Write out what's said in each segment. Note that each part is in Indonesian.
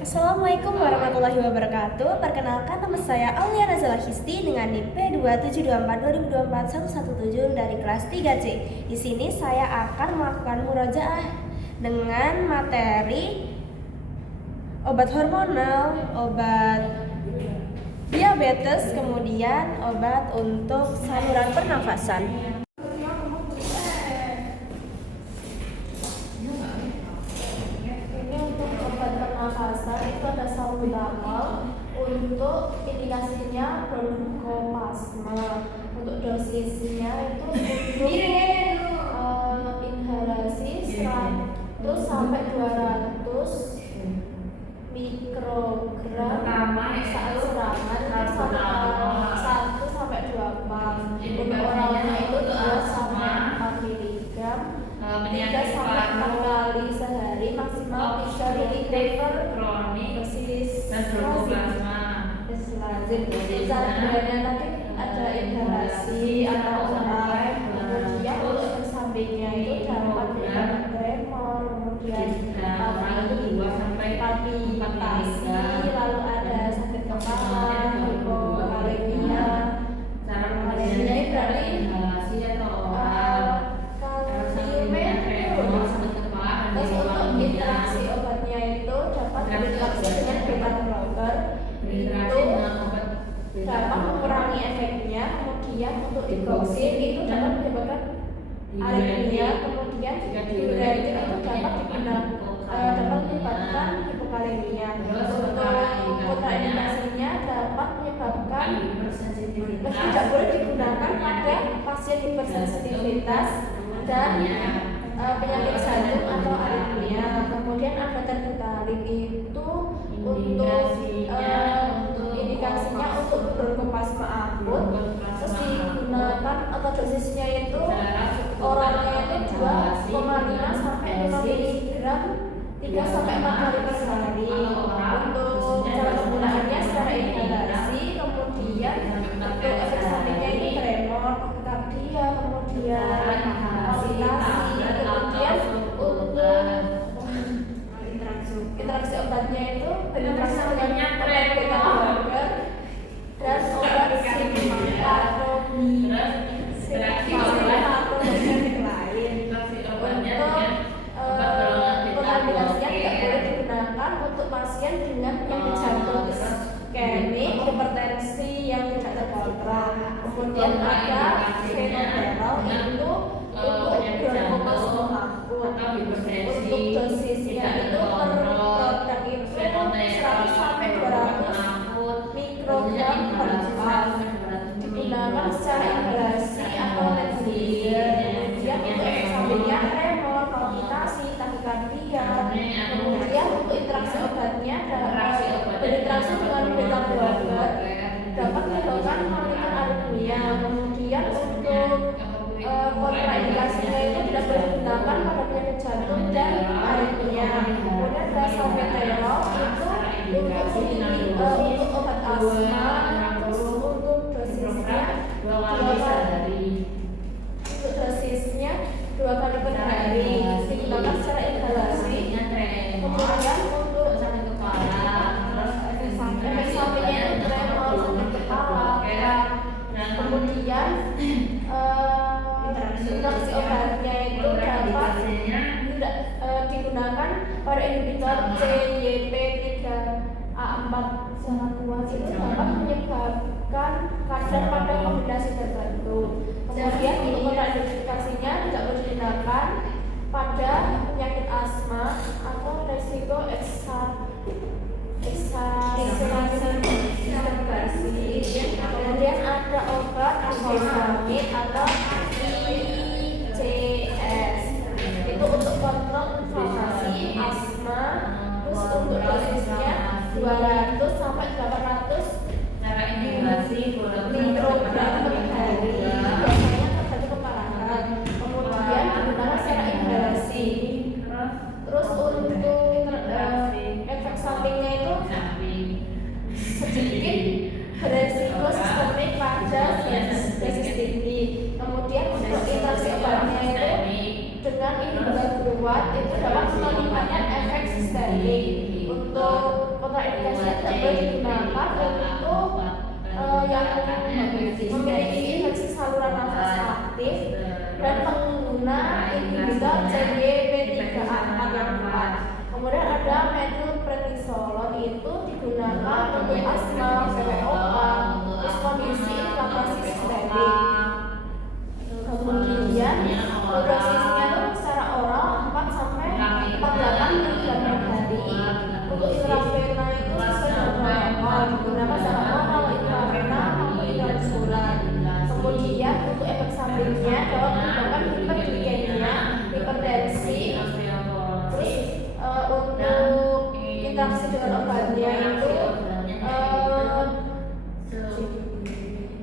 Assalamualaikum warahmatullahi wabarakatuh. Perkenalkan, nama saya Aulia Nazala Histi dengan NIM P2724 2024 117 dari kelas 3C. Di sini saya akan melakukan murojaah dengan materi obat hormonal, obat diabetes, kemudian obat untuk saluran pernafasan. Itu ada salbutamol, untuk indikasinya bronchoplasma, untuk dosisnya itu untuk inhalasi 100 sampai 200 mikrogram saat serangan, 1 sampai 2 pam. Untuk oralnya itu 2 sampai 4 miligram, 3 sampai 4 kali sehari, maksimal 3 mililiter dosis lazim. Cara pemberiannya tadi ada inhalasi atau oral, kemudian untuk efek sampingnya itu dapat menyebabkan tremor, kemudian palpitasi, lalu ada sakit kepala, hipokalemia. Kalemia ini berarti terus untuk interaksi obatnya itu dapat berinteraksi dengan beta blocker, itu dapat mengurangi efeknya. Kemudian untuk digoxin itu dapat menyebabkan aritmia, kemudian diuretik itu dapat menyebabkan hipokalemia. Untuk kontraindikasinya dapat menyebabkan tidak boleh digunakan pada pasien hipersensitivitas dan penyakit jantung atau aritmia. Kemudian ada terbutarin itu untuk indikasinya untuk bronchoplasma akut, terus digunakan atau dosisnya itu oralnya itu 2,5 sampai 5 miligram 3 sampai 4 kali per hari. Untuk cara penggunaannya secara inhalasi, kemudian untuk efek sampingnya ini tremor, takikardia, kemudian palpitasi. Kemudian untuk interaksi obatnya itu interaksi dengan obat beta blocker dan obat simptomatik lain. Untuk kontraindikasinya tidak boleh digunakan untuk pasien dengan penyakit jantung iskemik, hipertensi yang tidak terkontrol. Kemudian ada fenobarbital itu untuk bronchoplasma akut. Untuk dosisnya itu per produk itu 100 sampai 200 mikrogram per jam, digunakan secara inhalasi atau infusion. Kemudian untuk efek sampingnya tremor, palpitasi, takikardia. Kemudian untuk interaksi obatnya berinteraksi dengan beta blocker dapat menyebabkan menimbulkan aritmia. Kemudian untuk kontraindikasinya itu tidak boleh digunakan pada penyakit jantung dan aritmia. Kemudian ada salmeterol itu untuk obat asma, terus untuk dosisnya 2 kali per hari, digunakan secara inhalasi. Kemudian untuk efek sampingnya itu tremor, sakit kepala. Kemudian interaksi obatnya itu dapat digunakan pada inhibitor CYP3A4 sangat kuat, itu dapat menyebabkan kadar pada kombinasi tertentu. Kemudian untuk kontraindikasinya tidak boleh digunakan pada penyakit asma atau resiko exacerbasi. Kemudian ada obat antihistamik atau ICS, itu untuk kontrol inflamasi asma. Terus untuk dosisnya 200 sampai 800 mikrogram per hari, biasanya tergantung keparahan. Kemudian digunakan secara inhalasi. Terus untuk efek sampingnya itu sedikit beresiko sistemik pada dosis tinggi. Kemudian untuk interaksi obatnya itu dengan inhibitor kuat itu dapat meningkatkan efek sistemik. Untuk kontraindikasinya tidak boleh digunakan untuk yang memiliki infeksi saluran nafas aktif dan pengguna inhibitor CYP3A4 yang kuat. Kemudian ada methylprednisolone, itu digunakan untuk asma, PPOK, terus kondisi inflamasi sistemik. Kemudian dosisnya itu secara oral 4 sampai 48 mg per hari. Untuk intravena itu sesuai dengan protokol, digunakan secara oral intravena maupun intramuskular. Kemudian untuk efek sampingnya dapat menyebabkan hiperglikemia, hipertensi. Terus untuk interaksi dengan obatnya itu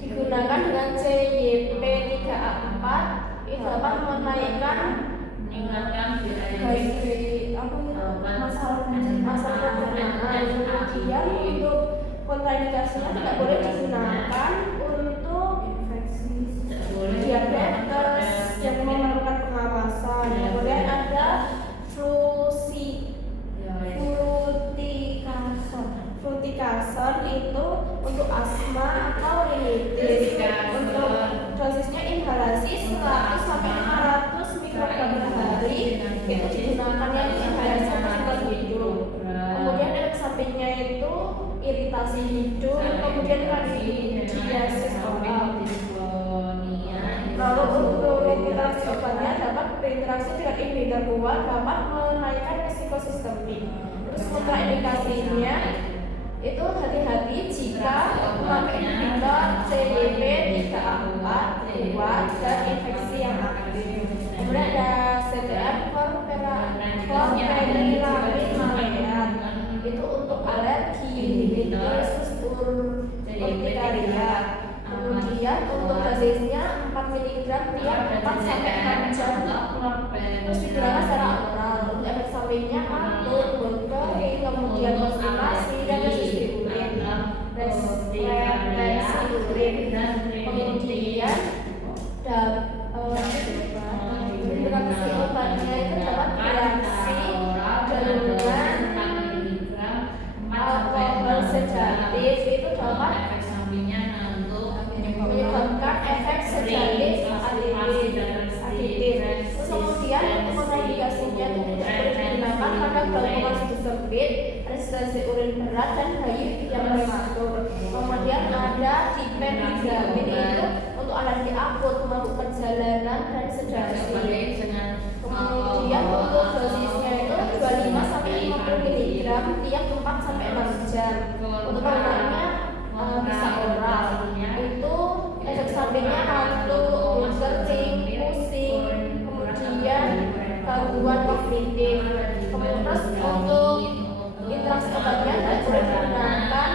digunakan dengan CYP3A4, itu dapat menaikkan masalah pencernaan. Kemudian untuk kontraindikasinya tidak boleh digunakan untuk diabetes yang memerlukan pengawasan. Kemudian ada fluticasone, itu untuk asma atau rinitis. Untuk dosisnya inhalasi 100 sampai 500 mikrogram per hari, itu digunakan yang inhalasi untuk hidung. Kemudian efek sampingnya itu iritasi hidung, kemudian kandidiasis oral. Lalu untuk interaksi obatnya dapat berinteraksi dengan inhibitor kuat, dapat menaikkan risiko sistemik. Terus kontraindikasinya itu hati-hati jika memakai inhibitor CYP3A4 kuat dan infeksi yang aktif. Kemudian ada CTM chlorpheniramine maleat, itu untuk alergi, rhinitis, urtikaria. Kemudian untuk dosisnya 4 mg tiap 4 sampai 6 jam. Terus digunakan secara oral. Untuk efek sampingnya kantuk, kering, kemudian konstipasi dan resisi urin. Kemudian interaksi obatnya itu dapat bereaksi dengan alkohol sedatif, itu dapat menyebabkan efek sedatif aditif. Terus kemudian untuk kontraindikasinya itu tidak boleh digunakan pada glaukom sempit, resistensi urin berat, dan bayi yang prematur. Kemudian ada diphenhydramine, itu untuk alergi akut, mabuk perjalanan, dan sedasi. Kemudian untuk dosisnya itu 25 sampai 50 mg tiap 4 sampai 6 jam. Untuk penggunaannya bisa oral. Itu efek sampingnya kantuk, kering, pusing, kemudian gangguan kognitif. Kemudian untuk interaksi obatnya tidak boleh digunakan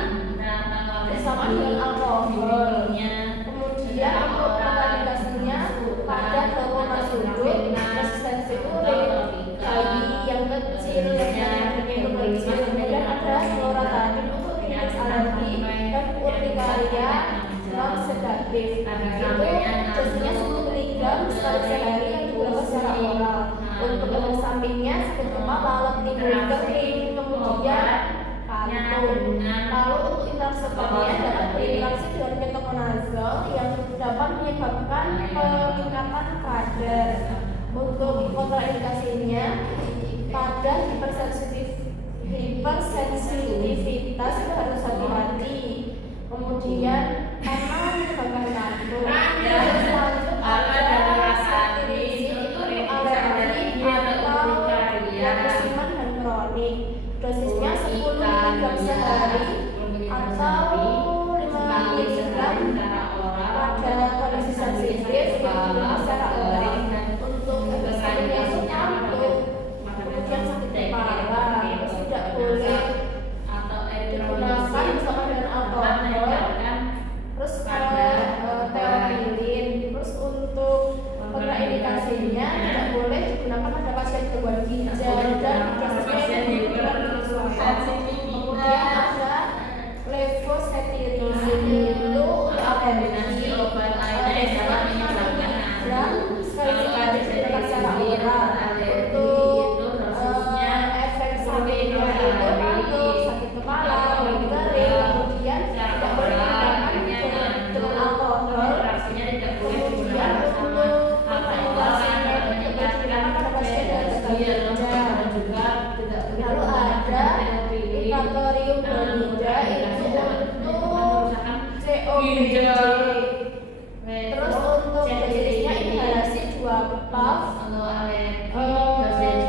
bersama dengan alkohol. Kemudian untuk kontraindikasinya pada glaukoma sudut, resistensi urin, bayi yang kecil, kemudian ada loratadin untuk rinitis alergi dan urtikaria non sedatif. Itu dosisnya 10 mg sekali sehari yang digunakan secara oral. Untuk efek sampingnya sakit kepala, letih, kering, kemudian kantuk. Lalu untuk interaksi obatnya dapat berinteraksi dengan ketoconazole yang dapat menyebabkan peningkatan kadar. Untuk kontraindikasinya pada hipersensitivitas itu harus hati-hati. Kemudian karena menyebabkan kantuk. Selanjutnya ada satirisi, itu alergi atau musiman dan kronik. Dosisnya 10 mg sehari atau 5 mg pada kondisi sensitif secara oral. Untuk efek sampingnya itu kantuk, kemudian sakit kepala. Terus tidak boleh digunakan bersama dengan alkohol. Terus teorilin. Terus untuk kontraindikasinya tidak boleh digunakan pada pasien gangguan ginjal dan kemudian ada levocetirizine, itu alergi. Sekali digunakan secara oral. OPJ. Terus untuk dosisnya inhalasi 2 puff. Kemudian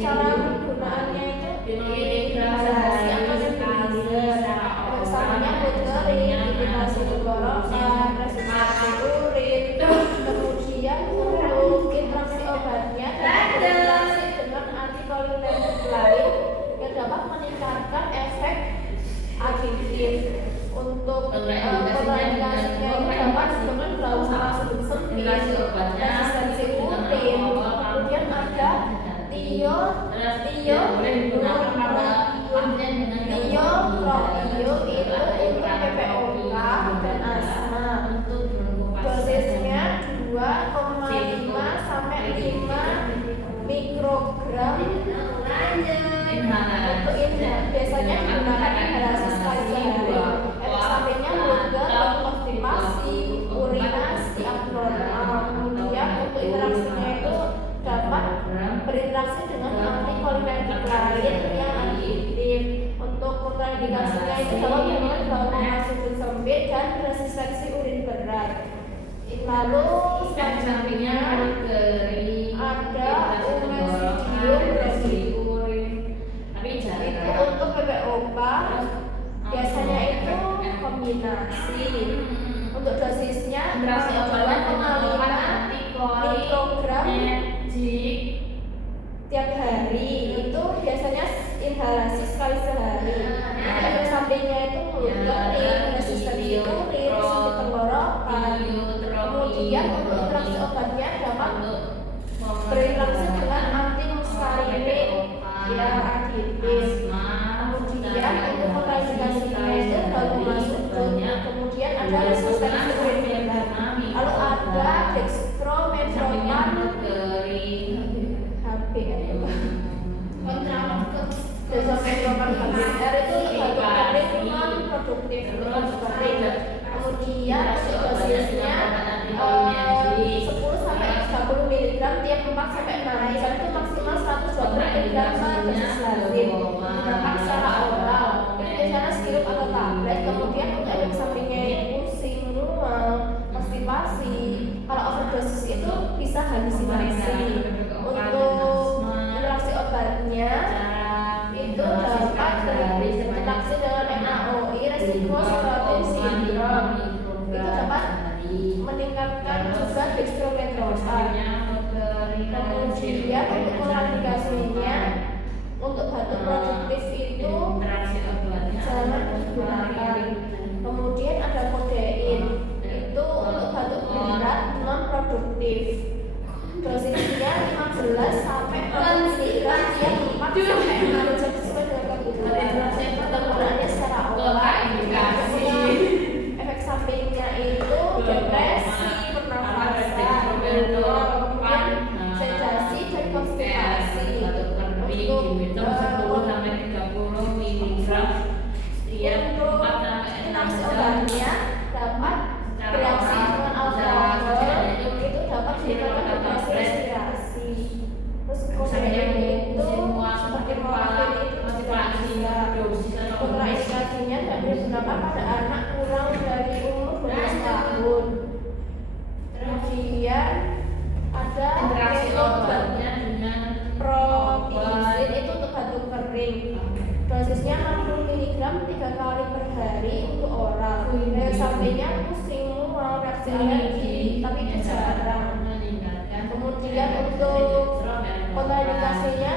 cara penggunaannya itu inhalasi atau nebulizer. Sampingnya muterin, iritasi tenggorokan, resistensi urin. Kemudian untuk interaksi obatnya berinteraksi dengan antikolinerik lain yang dapat meningkatkan efek adiktif. Untuk kontraindikasinya itu dapat dengan trauma sudut sempit, resistensi urin, kemudian ada tiopropio itu untuk PPOK dan asma. Dosisnya 2,5 sampai 5 mikrogram untuk biasanya menggunakan inhalasi sekali sehari. Efek sampingnya blunder, konstipasi, urinasi abnormal. Kemudian untuk interaksinya itu dapat berinteraksi dengan antikolinerik lain yang adiktif. Untuk kontraindikasinya itu dapat menyebabkan trauma sudut sempit dan resistensi urin berat. Lalu selanjutnya ada umestidium itu untuk PPOK biasanya itu kombinasi. Untuk dosisnya 2,5 mikrogram tiap hari. Itu biasanya inhalasi sekali sehari. Efek sampingnya itu blunder, resistensi urin, sakit tenggorokan. Kemudian untuk interaksi obatnya dapat berinteraksi dengan antimusarinik yang adiktif. Kemudian untuk kontraindikasinya itu baru masuk. Kemudian ada resistensi urin berat. Lalu ada dextromethorphan HB. Dextromethorphan HBr itu batu kering non produktif. Kemudian dosisnya 10 sampai 30 mg tiap 4 sampai 6 jam itu maksimal 120 mg dosis lazim. Menggunakan secara oral. Biasanya sirup atau tablet. Kemudian untuk efek sampingnya itu pusing, mual, konstipasi. Kalau overdosis itu bisa halusinasi. Untuk interaksi obatnya itu dapat berinteraksi dengan MAOI, resiko serotin sindrom. Itu dapat meningkatkan juga dextromethorphan. Kemudian untuk kontraindikasinya untuk batuk produktif itu jangan digunakan. Kemudian ada kodein itu untuk batuk berat non produktif. Dosisnya 15 sampai 4 mg tiap 4 sampai 6 jam sesuai dengan kebutuhan. Penggunaannya secara oral. Efek sampingnya itu depresi, pernafasan, kemudian sedasi dan konstipasi. Untuk interaksi obatnya dapat bereaksi dengan alkohol, itu dapat menyebabkan depresi respirasi. Terus kodein itu seperti morfin itu juga bisa. Kontraindikasinya tidak digunakan pada anak kurang dari umur 12 tahun. Kemudian ada obatnya dengan propizin itu untuk batuk kering. Dosisnya 60 mg 3 kali per hari untuk oral. Efek sampingnya pusing, mual, reaksi alergi, tapi itu jarang. Kemudian untuk kontraindikasinya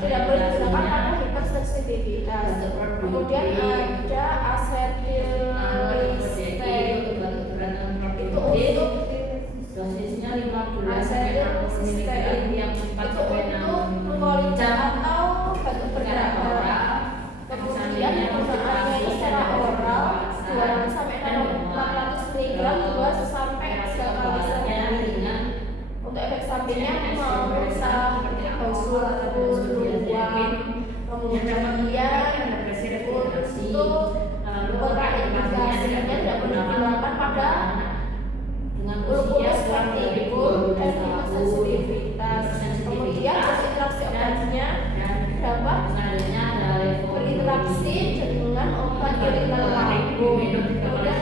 tidak boleh digunakan pada hipersensitivitas. Kemudian ada acetylistate itu untuk dosisnya 15 acetylistate yang 4 sampai 6 menggoncang atau batuk berdarah. Kemudian penggunaannya itu secara oral 200 sampai 400 mg 2 sampai 3 kali sehari. Untuk efek sampingnya mau rusak bau ruam. Kemudian untuk kontraindikasinya tidak boleh digunakan pada glukosa seperti itu dan hipersensitivitas. Kemudian interaksi obatnya dapat berinteraksi dengan obat iritan lambung. Kemudian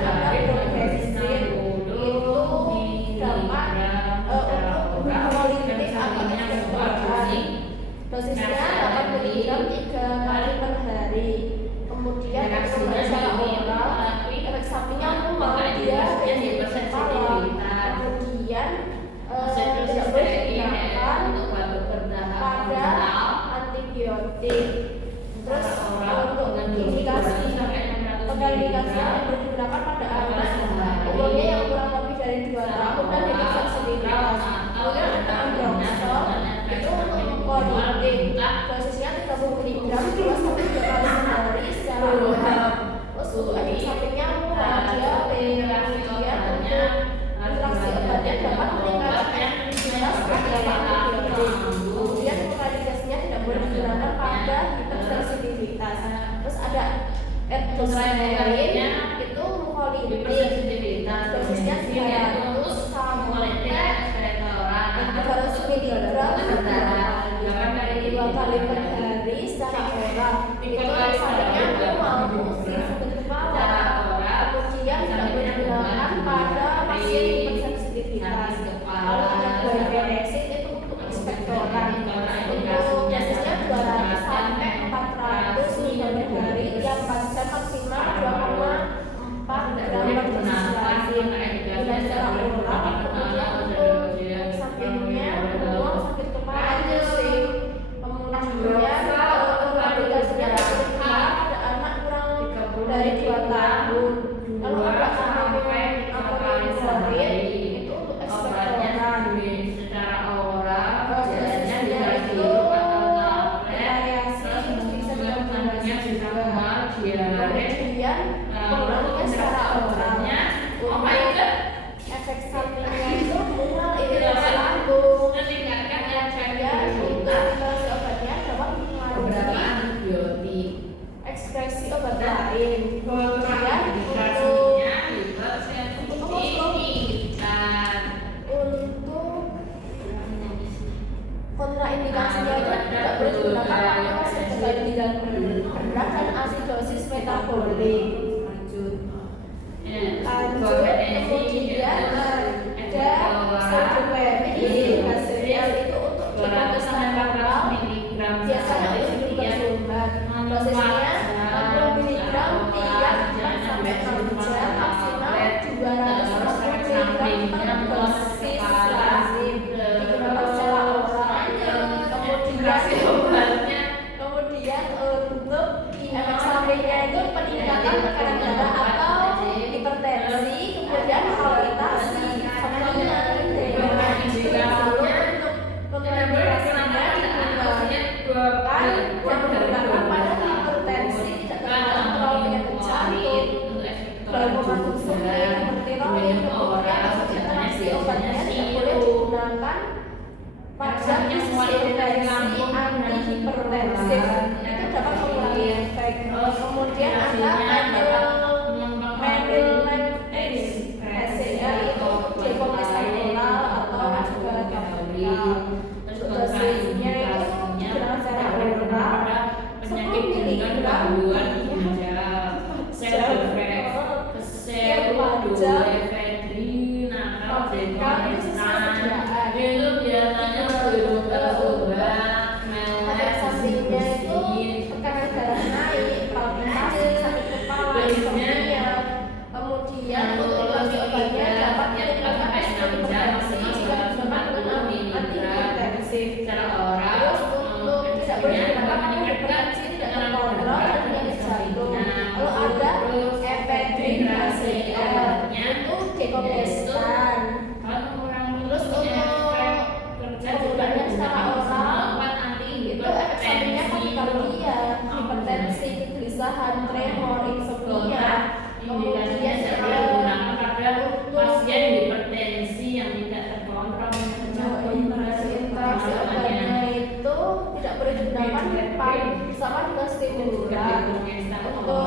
indikasi indikasi yang digunakan pada anak umurnya yang kurang lebih dari 2 tahun dan dengan sensitivitas. Kemudian ada ambroxol itu untuk mengkoordinir dosisnya 30 mg 2 sampai 3 kali sehari secara oral. Terus untuk efek sampingnya murah, dia kemudian untuk interaksi obatnya dapat meningkatkan imunitas pada antibiotik. Kemudian indikasinya tidak boleh digunakan pada hipersensitivitas. Terus ada ergosamin itu mukolintik dosisnya 300 sampai 300 mg 2 kali per hari secara oral. Itu rasanya mampu sakit kepala. Kemudian tidak boleh digunakan pada pasien hipersensitivitas. Lalu ada guaifenesin itu untuk ekspektoran. Untuk dosisnya 200 sampai 400 mg per hari yang maksimal 2,4 gram per dosis lazim. Dan secara oral kemudian untuk sampingnya untuk sakit kepala pusing. Kemudian indikasinya pada anak kurang dari 2 tahun. Lalu ada aminobutyrin itu untuk ekspektoran. Secara oral Dosisnya itu variasi bisa teman-temannya bisa mual, kemudian penggunaannya secara oral. Untuk efek sampingnya itu mual, iritasi lambung. Kemudian untuk interaksi obatnya dapat mempengaruhi antibiotik. ekspresi obat lain. Kemudian untuk kontraindikasinya itu tidak boleh digunakan pada pasien gagal ginjal berat dan asidosis metabolik. Lanjut, kemudian ada sodopepin hasilnya itu untuk pemeriksaan oral biasanya untuk bersumbat. Dosisnya 60 mg tiap 4 sampai 6 jam maksimal 250 mg per dosis lazim digunakan secara oral. Kemudian untuk efek sampingnya itu peningkatan tekanan darah atau hipertensi, kemudian palpitasi, kematian, lalu untuk kontrindikasinya digunakan pada hipertensi, tidak terlalu penyakit jantung, glaucoma sumsumnya, hipertiroid, kemudian interaksi obatnya tidak boleh digunakan pada hipertensi antihipertensif itu dapat mengurangi efek. Kemudian ada menyleneptine hasilnya itu untuk dekompresi oral atau juga topikal. Dosisnya itu digunakan secara oral 10 mg efek sampingnya itu tekanan darah naik, palpitasi, sakit kepala, insomnia. Kemudian untuk interaksi obatnya dapat meningkatkan hipertensi jika digunakan dengan antihipertensif. Terus untuk tidak boleh digunakan pada hipertensi tidak terkontrol dan penyakit jantung. Lalu ada efedrina itu dekomprestan. Terus untuk penggunaannya secara oral itu efek sampingnya takikardia, hipertensi, kegelisahan, tremor, insomnia. Kemudian pasien hipertensi yang tidak terkontrol interaksi obatnya itu tidak boleh digunakan bersama dengan stimulan. Untuk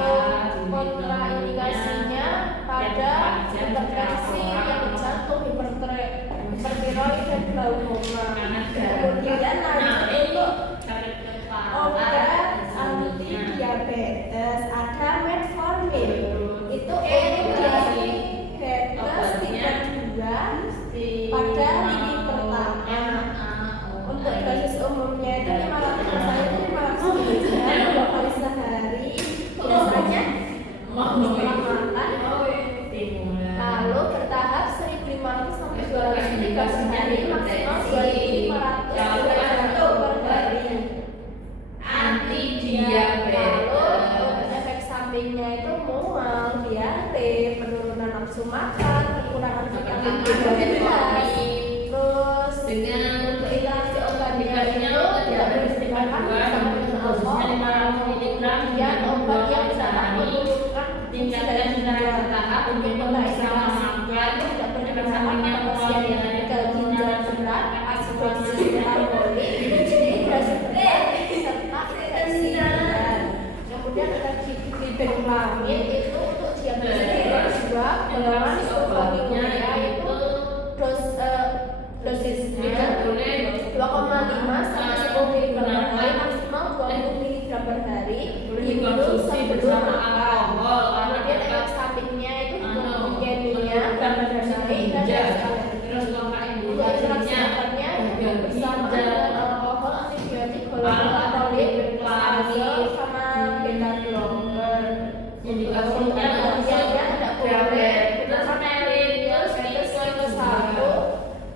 kontraindikasinya pada hipertensi yang jantung, hipertiroid dan glaukoma. Kemudian lanjut untuk obat anti diabetes ada metformin itu diabetes tipe 2 pada lini pertama. Untuk dosis umumnya itu 500 rasanya itu 500 mg 2 kali sehari biasanya setelah makan. Lalu bertahap 1.500 sampai 200 mg sehari maksimal 2.500 mg per hari. nafsu makan, kekurangan vitamin B12, terus dengan untuk interaksi organik dikasihnya itu tidak boleh digunakan bersama dengan alkohol, kemudian obat yang dapat menurunkan tingkatkan secara bertahap untuk bersama makan tidak boleh digunakan pada pasien yang gagal ginjal berat, asidosis metabolik, dehidrasi berat, serta infeksi ginjal. Kemudian ada glibenclamid itu untuk diabetes tipe 2, golongan isoformiuria itu dosisnya 2,5 sampai 10 mg per hari, maksimal 20 mg per hari, diminum sebelum makan. Kemudian efek sampingnya itu hipoglikemia, berat badan naik, dan terus kontra untuk interaksi obatnya bersama dengan alkohol, antibiotik, golongan prolit, stase, sama beta blocker. indikasinya Kemudian tidak boleh terus terus tipe 1.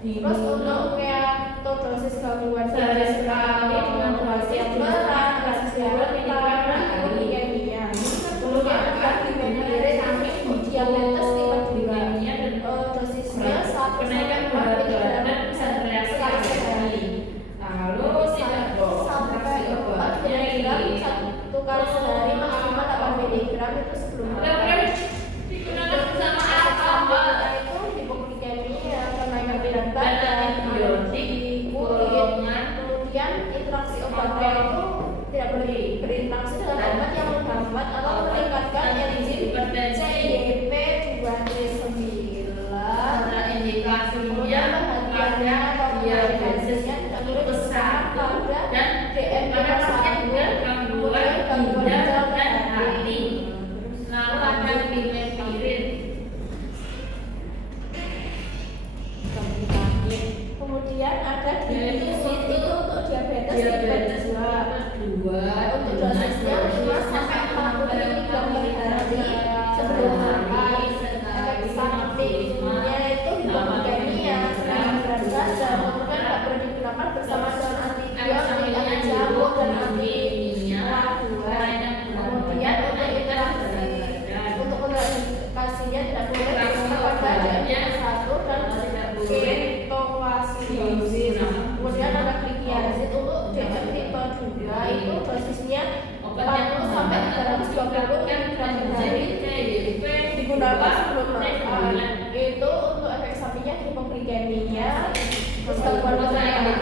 Terus untuk keatodosis gangguan ginjal sekali dengan durasi yang berat, rasa dan hipoglikemia. Kemudian ada diabetes tipe 2, dosisnya 1 sampai 4 mg sekali sehari. lalu tidak 1 sampai 4 mg 1 kali sehari, maksimal 8 mg itu sebelum makan. digunakan bersama apa Itu hipoglikemia, kenaikan berat badan, antibiotik kulit. Kemudian interaksi obatnya itu tidak boleh berinteraksi dengan obat yang menghambat atau meningkatkan enzim CYP2D9. ada indikasinya Kemudian bahagiannya atau diabetesnya tidak boleh besar pada dan DNP1, kemudian gangguan ginjal dan hati. lalu ada glimepirin Kemudian ada dipisit itu untuk diabetes tipe 2. Untuk dosisnya 5 sampai 40 mg per hari sebelum makan. Efek sampingnya itu hipoglikemia, kenaikan berat badan, kemudian tidak boleh digunakan bersama dengan antibiotik, anti jamur dan anti keracunan. Kemudian untuk indikasinya tidak boleh digunakan pada DNP1 dan ketoasidosis. Kemudian ada glikiazid untuk DM tipe 2 itu dosisnya 40 sampai 320 mg per hari, digunakan sebelum makan. Itu untuk efek sampingnya hipoglikemia, terus gangguan pencernaan.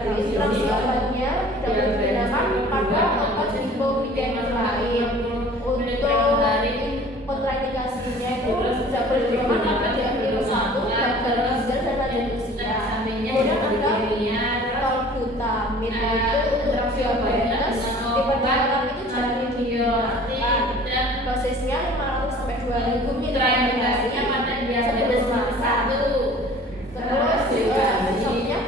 Untuk interaksi obatnya tidak boleh digunakan pada obat hipoglikemia lain. Untuk kontraindikasinya itu tidak boleh digunakan pada DNP1, gagal ginjal dan lanjutia. Kemudian ada tolbutamid itu untuk diabetes tipe 2 itu jangan digunakan. Dosisnya 500 sampai 2000 mg per hari sebelum makan. Terus misalnya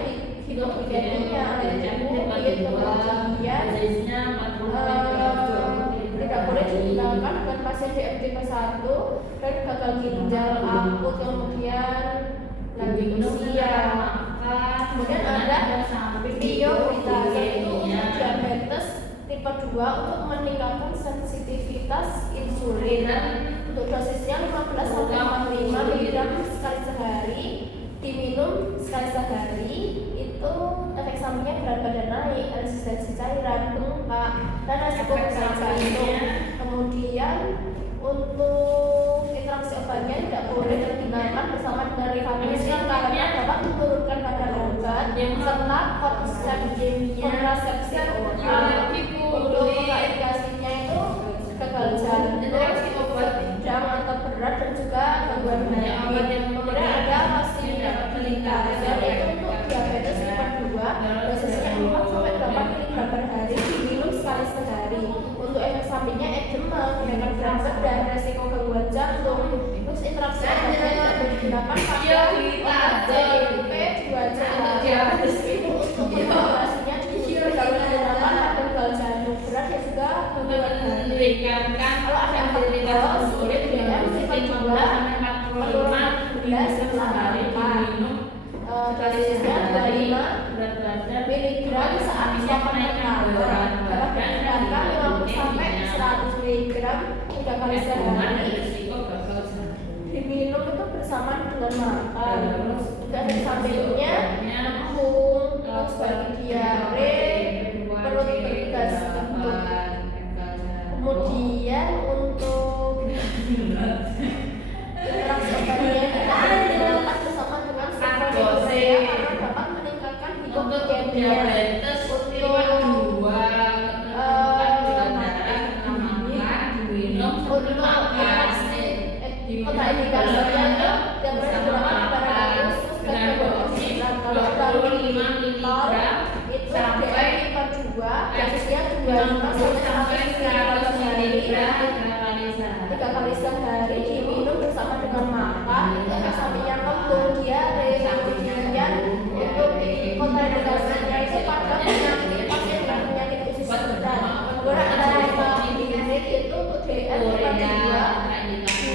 hipoglikemia, alergi kulit, kemudian tidak boleh digunakan dengan pasien DM tipe 1 dan gagal ginjal akut, kemudian lanjut usia. Kemudian ada pioglitazone itu untuk diabetes tipe 2 untuk meningkatkan sensitivitas insulin. Untuk dosisnya 15 sampai 45 mg sekali sehari, diminum sekali sehari. Itu efek sampingnya berat badan naik, resistensi cairan, bengkak, dan resiko gagal jantung. Kemudian untuk interaksi obatnya tidak boleh digunakan bersama dengan rifampicin karena dapat menurunkan kadar obat serta kontrasepsi oral. Untuk indikasinya itu gagal jantung, sedang atau berat, dan juga gangguan hati. Kemudian ada fasilitas yaitu untuk diabetes tipe 2, dosisnya 4 sampai 8 mg per hari, diminum sekali sehari. Untuk efek sampingnya edema, kenaikan berat badan, resiko gangguan jantung. Terus interaksi obatnya tidak boleh digunakan pada DNP2C diabetes itu untuk konsentrasinya tidak boleh digunakan pada gagal jantung berat dan juga gangguan hati. Kalau ada alkohol, sulit DM tipe 2 penurunan gula setelah makan. Dosisnya 25 mg saat makan pertama. Dapat digunakan 50 sampai 100 mg 3 kali sehari sampingnya lambung, terus bagi diare, perut bergas kentut. Kemudian untuk interaksi obatnya kita dapat bersama dengan sulfonylurea karena dapat meningkatkan hipoglikemia. Kontraindikasinya yang berguna pada kasus khusus dan kalau terlalu limital itu DM-2 dosisnya 25 sampai 3 kali sehari diminum bersama dengan makan. Efek sampingnya kembung, diare, kemudian untuk kontraindikasinya itu pada penyakit pasien dengan penyakit usus berat. Kemudian ada diare itu untuk DM-2 bila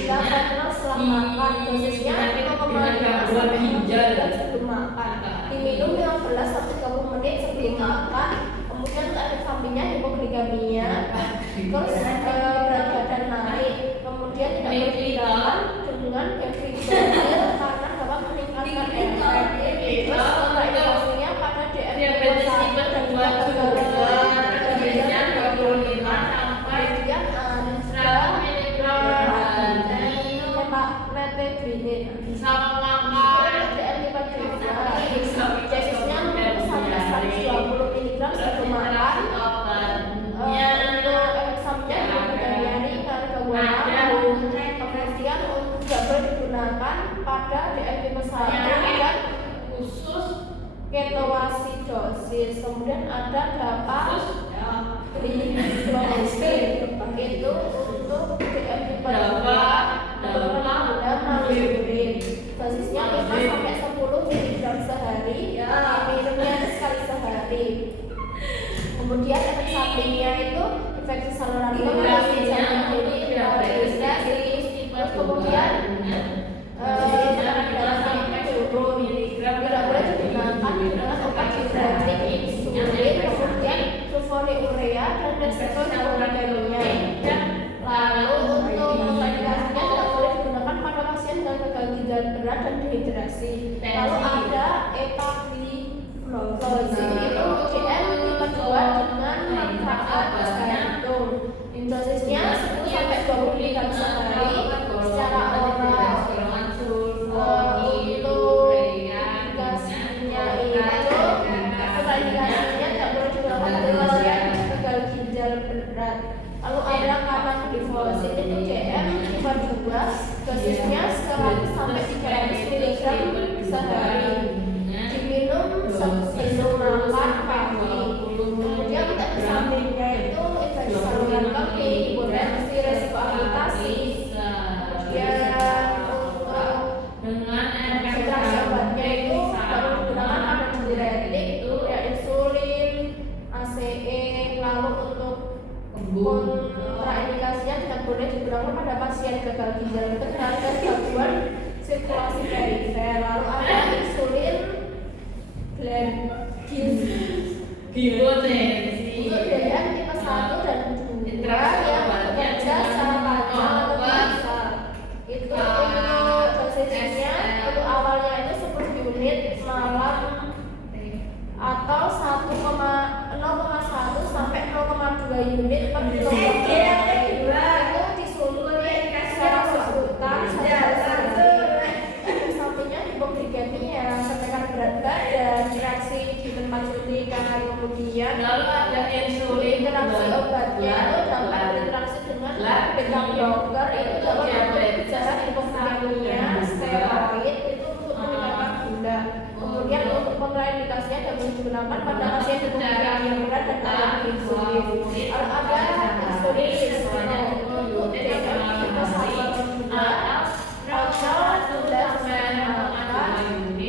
karena setelah makan dosisnya 0,5 sampai 6 sebelum makan, diminum 15 sampai 30 menit sebelum makan. Kemudian untuk efek sampingnya hipoglikemia, terus berat badan naik, kemudian tidak berpindahan dengan defibril karena dapat meningkatkan efek. Terus kontraindikasinya pada DM-1 dan 2 khusus ketoasidosis. Kemudian ada dapat gliflozin itu untuk DM-2 gula malurin. Dosisnya 5 sampai 10 mg sehari, minumnya sekali sehari. Kemudian efek sampingnya itu infeksi saluran kemih, terus kemudian darahnya turun, tidak boleh digunakan dengan obat hidrolik, insulin, kemudian sulfonylurea dan dextromethorphannya. Lalu untuk kontraindikasinya tidak boleh digunakan pada pasien dengan gagal ginjal berat dan dehidrasi. Lalu ada epagliflozin itu DM-2 dengan manfaat jantung. Dosisnya 10 sampai 20 mg sehari secara oral. Untuk indikasinya itu kontraindikasinya tidak boleh digunakan pada pasien gagal ginjal berat. Lalu ada canagliflozin itu DM-2 dosisnya 100 sampai 300 mg sehari, diminum sebelum makan pagi. Kemudian efek sampingnya itu infeksi saluran kemih, hipotensi, resiko amputasi. Kemudian untuk ekstraksi obatnya itu baru digunakan pada diuretik, kemudian insulin, ACE. Lalu untuk kontraindikasinya tidak boleh digunakan pada pasien gagal ginjal berat dan gangguan sirkulasi perifer. Lalu ada insulin glukotensi untuk DM tipe 1 dan 2 yang bekerja secara panjang atau biasa. Itu untuk dosisnya untuk awalnya itu 10 unit malam atau 0,1 sampai 0,2 unit per kilogram. Itu disuntik secara sebutan sehari. Efek sampingnya hipoglikemia, kenaikan berat badan, reaksi di tempat suntikan. Kemudian lalu ada insulin, interaksi obatnya itu dapat berinteraksi dengan beta blocker, itu dapat berbicara hipoglikemia, steroid itu untuk meningkatkan gula. Kemudian untuk kontraindikasinya dapat digunakan pada pasien hipoglikemia berat dan alergi insulin. Lalu ada insulin untuk DM tipe 1 atau gula semakan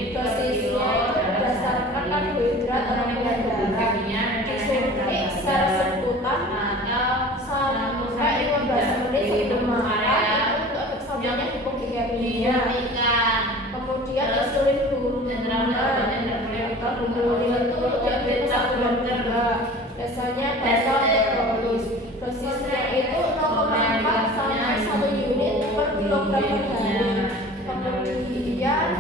dosisnya itu berdasarkan karbohidrat atau gula darah. Disuntik secara sebutan sampai 15 menit sebelum makan untuk efek sampingnya hipoglikemia. Kemudian insulin hormonal atau hormonal itu untuk diabetes dan juga biasanya basal terus. Dosisnya itu 0,4 sampai 1 unit per kilogram per hari. Kemudian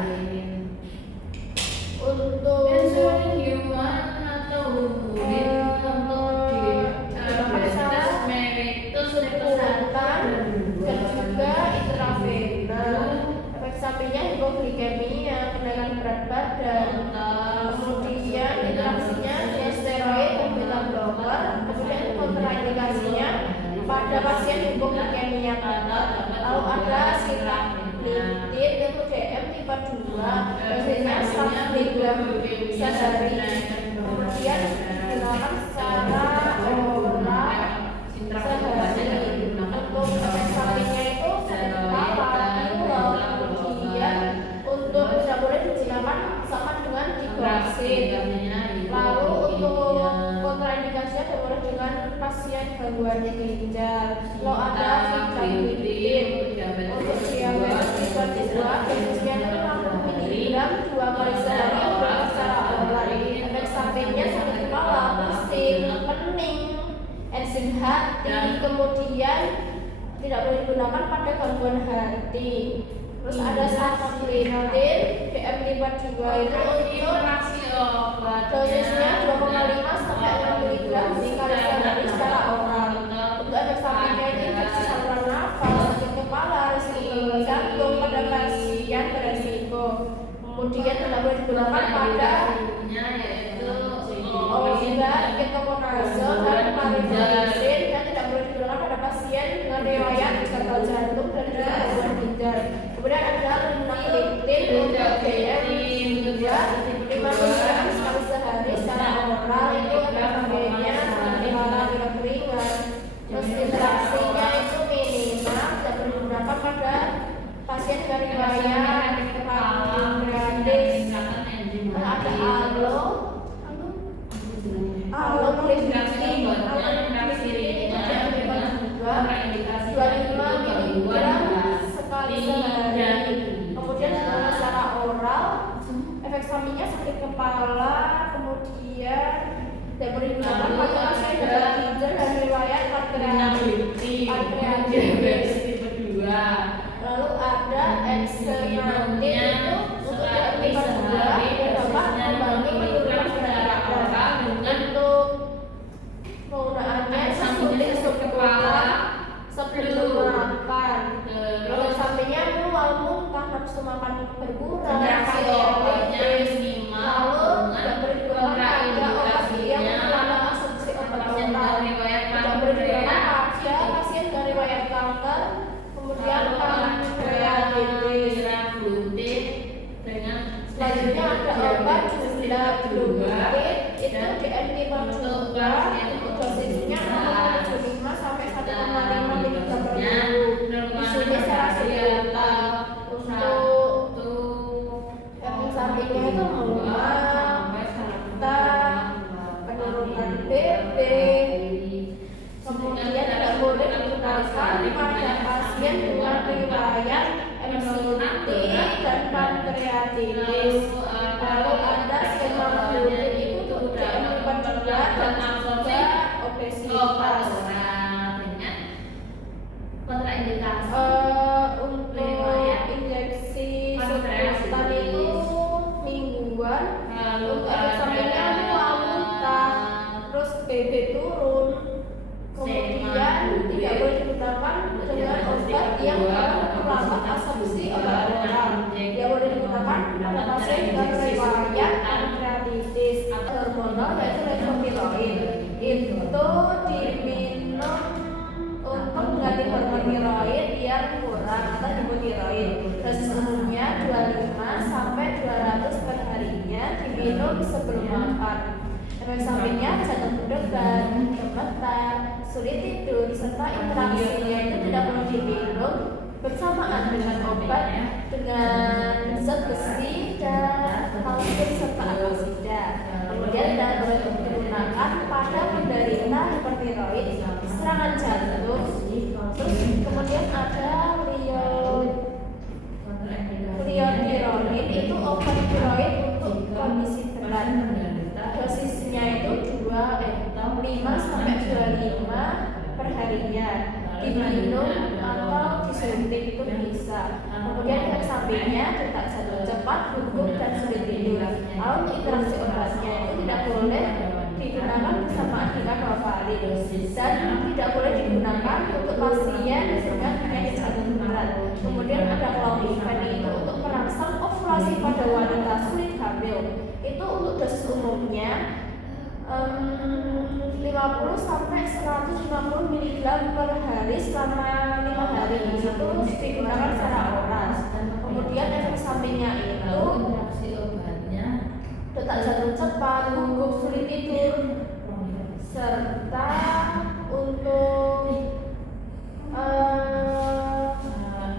dan kemudian interaksinya dengan steroid dan beta blocker. Kemudian kontraindikasinya pada pasien hipoglikemia. Lalu ada sitagliptin itu DM tipe 2, dosisnya 100 mg sehari. Kemudian digunakan secara oral sehari. Untuk efek sampingnya itu sakit kepala, pilek. Kemudian untuk tidak boleh digunakan sama dengan digoxin. Lalu untuk kontraindikasinya tidak boleh dengan pasien gangguan ginjal. Lalu ada sitagliptin untuk diabetes tipe 2, dosisnya 50 mg 2 kali sehari untuk secara oral. Efek sampingnya sakit kepala, pusing, pening, enzim hati. Kemudian tidak boleh digunakan pada gangguan hati. Terus ada saxagliptin DM tipe 2 itu untuk dosisnya 2,5 sampai 6 mg sekali sehari secara oral. Untuk efek sampingnya itu infeksi saluran nafas, sakit kepala, risiko gangguan jantung pada pasien beresiko. Kemudian tidak boleh digunakan pada obat ketoconazole dan paridoxine, dan tidak boleh digunakan pada pasien dengan riwayat gagal jantung dan juga gangguan ginjal. Kemudian ada linagliptin untuk DM 2 5 mg sekali sehari secara oral. Itu efek sampingnya sakit kepala, pilek ringan. Terus interaksinya itu minimal, tidak boleh digunakan pada pasien dengan riwayat pankreatis. Ada alogliptin itu 25 mg sekali sehari. Kemudian digunakan secara oral. Efek sampingnya sakit kepala. Kemudian tidak boleh digunakan pada pasien gagal ginjal dan riwayat pankreatitis. Lalu ada ensemantin itu untuk tipe 2 yang dapat membantu menurunkan berat badan. Untuk penggunaannya suntik subkutan sebelum makan. Efek sampingnya mual, muntah, nafsu makan berkurang, psikologis. Lalu tidak boleh digunakan pada obat yang mengandung asumsi obat oral. Tidak boleh digunakan pada pasien dengan riwayat kanker. Kemudian pankreatitis. Selanjutnya ada obat dulaglutid itu DM tipe 2, untuk dosisnya 0,75 sampai 1,5 mg per minggu. Di sini secara simultan. Untuk efek sampingnya itu mual, muntah, penurunan BB. Kemudian tidak boleh digunakan pada pasien dengan riwayat MCT dan pankreatitis. Lalu ada semaglutid itu untuk DM tipe 2 dan juga obesitas. Untuk injeksi subkutan itu mingguan. Untuk efek sampingnya mual, muntah, terus BB turun. Kemudian tidak boleh digunakan dengan obat yang memperlambat absorpsi obat oral. Tidak boleh digunakan pada pasien dengan riwayat pankreatitis. Hormonal yaitu levotiroid itu diminum untuk mengganti hormon tiroid yang kurang atau hipotiroid. Dosis umumnya 25 sampai 200 per harinya, diminum sebelum makan. Efek sampingnya jantung berdebar, gemetar, sulit tidur, serta interaksinya itu tidak perlu diminum bersamaan dengan obat dengan zat besi dan kalsium serta alkaloida. Kemudian tidak boleh digunakan pada penderita hipertiroid, serangan jantung. Terus kemudian ada liodinoin itu obat tiroid untuk kondisi berat. Dosisnya itu 5 sampai 25 per harinya, diminum atau disuntik itu bisa. Kemudian efek sampingnya detak jantung cepat, gugup, dan sulit tidur. Lalu interaksi obatnya itu tidak boleh digunakan bersamaan dengan warfarin dan tidak boleh digunakan untuk pasien dengan penyakit jantung berat. Kemudian ada clomifene itu untuk merangsang ovulasi pada wanita sulit hamil untuk dosis umumnya 50 sampai 150 mg per hari selama 5 hari itu digunakan secara oral. Kemudian efek sampingnya itu detak jantung cepat, gugup, sulit tidur, serta untuk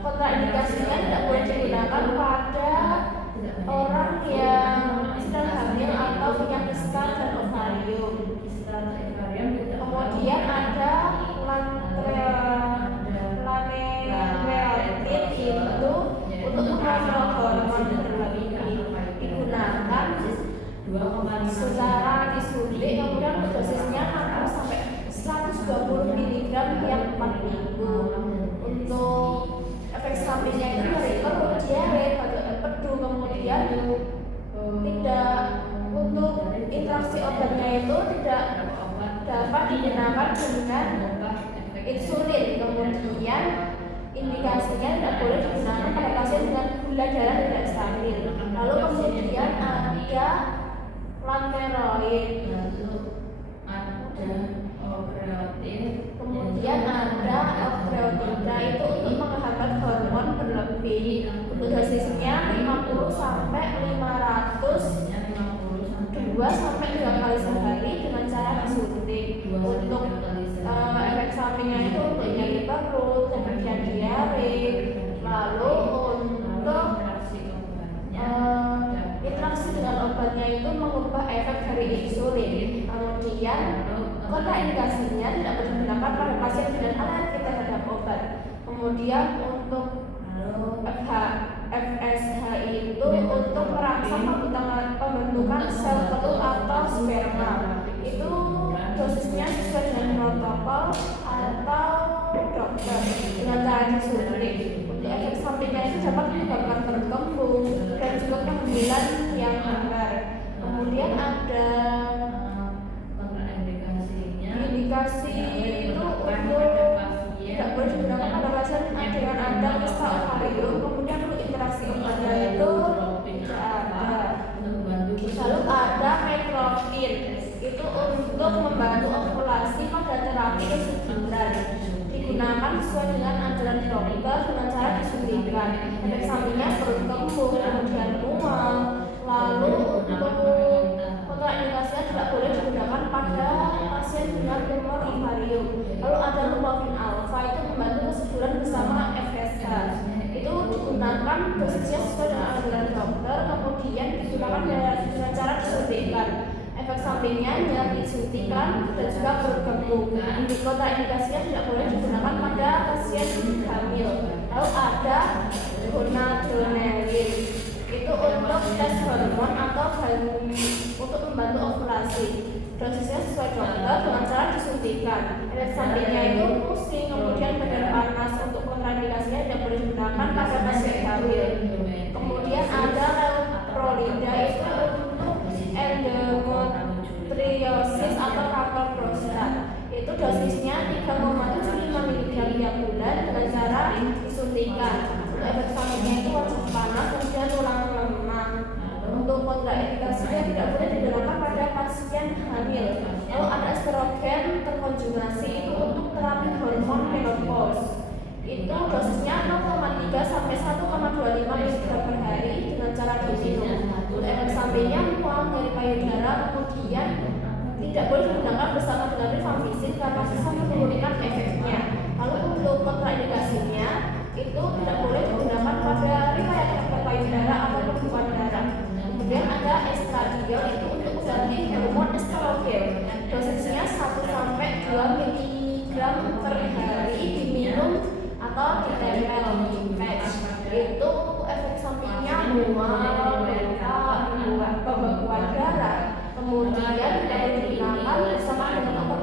kontraindikasinya tidak boleh digunakan pada orang yang sedang hamil atau punya kista dan ovarium. Kemudian ada lanreotid itu untuk mengontrol hormon berlebih, digunakan secara disuntik, kemudian dosisnya 60 sampai 120 mg tiap 4 minggu. Untuk efek sampingnya itu dari perut, diare, batuk empedu, kemudian tidak untuk interaksi obatnya itu tidak dapat digunakan dengan insulin. Kemudian indikasinya tidak boleh digunakan pada pasien dengan gula darah tidak stabil. Lalu kemudian ada lanreotid, kemudian ada octreotida itu untuk menghambat hormon berlebih. Untuk dosisnya 50 sampai 500 2 sampai 3 kali sehari dengan cara disuntik. Untuk efek sampingnya itu untuk nyeri perut, kemudian diare. Lalu untuk interaksi dengan obatnya itu mengubah efek dari insulin. Kemudian kontraindikasinya tidak boleh digunakan pada pasien dengan alergi terhadap obat. Kemudian untuk FSH itu untuk merangsang pembentukan sel telur atau sperma. Itu dosisnya sesuai dengan protokol atau dokter dengan cara disuntik. Untuk efek sampingnya itu dapat menyebabkan perut kembung dan juga kehamilan yang hambar. Kemudian ada indikasi itu untuk tidak boleh digunakan pada pasien dengan ada kista ovarium. Kemudian untuk interaksi obatnya itu tidak ada. Lalu ada metropin itu untuk membantu ovulasi pada terapi kesuburan, digunakan sesuai dengan anjuran dokter dengan cara disuntikan. Efek sampingnya perut kembung, kemudian mual. Lalu untuk kontraindikasinya tidak boleh digunakan pada pasien dengan tumor ovarium. Lalu ada lupavin alfa itu membantu kesuburan bersama FSH. Itu digunakan dosisnya sesuai dengan anjuran dokter, kemudian digunakan dengan cara disuntikan. Efek sampingnya nyeri suntikan dan juga perut kembung. Kontraindikasinya tidak boleh digunakan pada pasien hamil. Lalu ada gonadotropin itu untuk tes hormon atau untuk membantu ovulasi. Dosisnya sesuai dokter dengan cara disuntikan. Efek sampingnya itu pusing, kemudian badan panas. Untuk kontraindikasinya tidak boleh digunakan pada pasien hamil. Kemudian ada leuprolida itu untuk endometriosis atau kanker prostat. Itu dosisnya 3,75 mg tiap bulan dengan cara disuntikan. Efek sampingnya itu wajah panas, kemudian tulang lemah. Untuk kontraindikasinya tidak boleh digunakan pada pasien hamil. Lalu ada estrogen terkonjugasi itu untuk terapi hormon menopause. Itu dosisnya 0,3 sampai 1,25 mg per hari dengan cara diminum. Untuk efek sampingnya mual, nyeri payudara, kemudian tidak boleh digunakan bersama dengan rifampicin karena bisa menurunkan efeknya. Lalu untuk kontraindikasinya itu tidak boleh digunakan pada riwayat kanker payudara atau pembekuan darah. Kemudian ada estradiol itu untuk mengganti hormon estrogen. Dosisnya 1 sampai 2 mg per hari diminum atau ditempel di patch. Itu efek sampingnya mual, pembekuan darah. Kemudian tidak boleh digunakan bersama dengan obat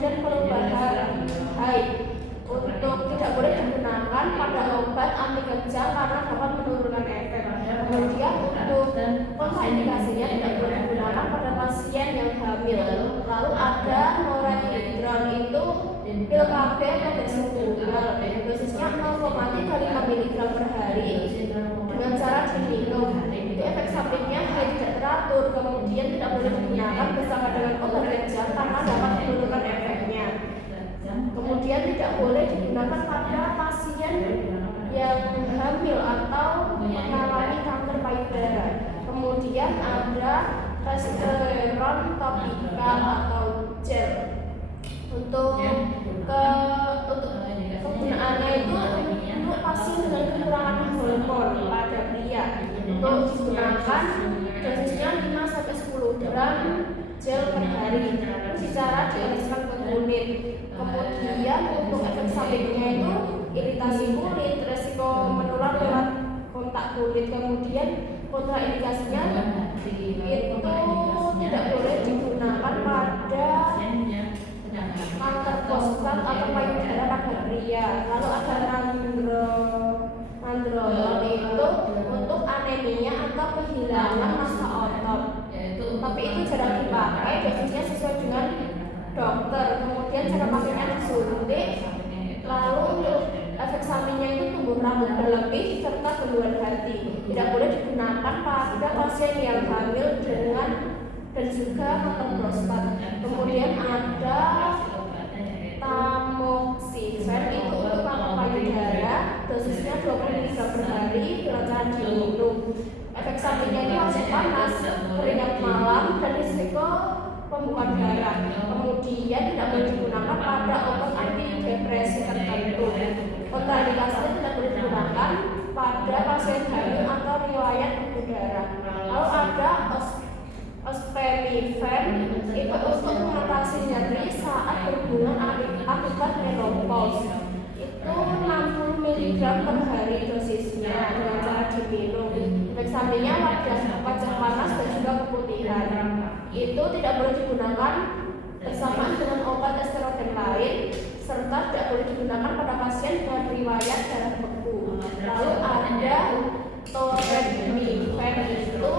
kemudian perubahan haid. Untuk tidak boleh digunakan pada obat anti kejang karena dapat menurunkan efek. Kemudian untuk kontraindikasinya tidak boleh digunakan pada pasien yang hamil. Lalu ada norepinephrine itu pil KB atau versi tunggal, dosisnya 0,3 mg per hari dengan cara diminum. Itu efek sampingnya tidak teratur, kemudian tidak boleh digunakan bersama dengan obat kejang karena dapat menurunkan efeknya. Kemudian tidak boleh digunakan pada pasien yang hamil atau mengalami kanker payudara. Kemudian ada testosteron topikal atau gel. Untuk kegunaannya itu untuk pasien dengan kekurangan hormon pada pria. Untuk digunakan dosisnya 5-10 gram gel per hari. Secara dioleskan ke kulit. Kemudian untuk efek sampingnya itu iritasi kulit, resiko menular lewat kontak kulit. Kemudian kontraindikasinya itu tidak boleh digunakan pada kanker prostat atau payudara pada pria. Lalu ada nandrolon itu untuk anemia atau kehilangan massa otot. Tapi itu jarang dipakai, dosisnya sesuai dengan dokter. Kemudian cara pakainya disuntik. Lalu untuk efek sampingnya itu tumbuh rambut berlebih serta gangguan hati. Tidak boleh digunakan pada pasien yang hamil dengan dan juga kanker prostat. Kemudian ada tamoxifen itu untuk kanker payudara, dosisnya 20 mg per hari dengan cara diminum. Efek sampingnya itu masih panas, keringat malam, dan risiko pembekuan darah. Kemudian tidak boleh digunakan pada obat antidepresi tertentu. Kontraindikasinya tidak boleh digunakan pada pasien hamil atau riwayat pembekuan darah. Lalu ada ospemifen itu untuk mengatasi nyeri saat berhubungan akibat menopause. Itu 60 mg per hari dosisnya dengan cara diminum. Efek sampingnya wajah panas dan juga keputihan. Itu tidak boleh digunakan bersamaan dengan obat esterogen lain, serta tidak boleh digunakan pada pasien dengan riwayat darah beku. Lalu ada torepinephrine itu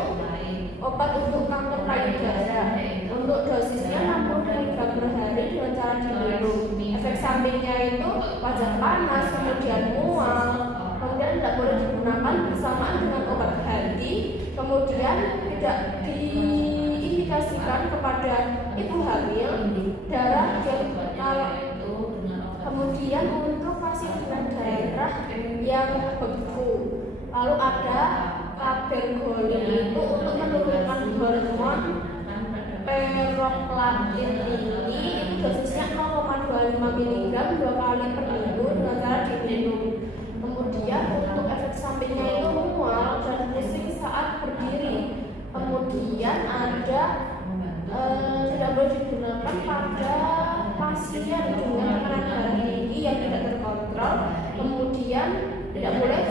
obat untuk kanker payudara. Untuk dosisnya 60 mg per hari dengan cara diminum. Efek sampingnya itu wajah panas, kemudian mual. Kemudian tidak boleh digunakan bersamaan dengan obat hati. Kemudian tidak diindikasikan kepada ibu hamil, darah kemudian untuk pasien dengan darah yang beku. Lalu ada cabergoline itu untuk menurunkan hormon prolaktin tinggi. Itu dosisnya 0,25 mg 2 kali per minggu dengan cara diminum. Kemudian untuk efek sampingnya itu mual dan pusing saat berdiri. Kemudian ada tidak boleh digunakan pada pasien dengan tekanan darah tinggi yang tidak terkontrol. Kemudian tidak boleh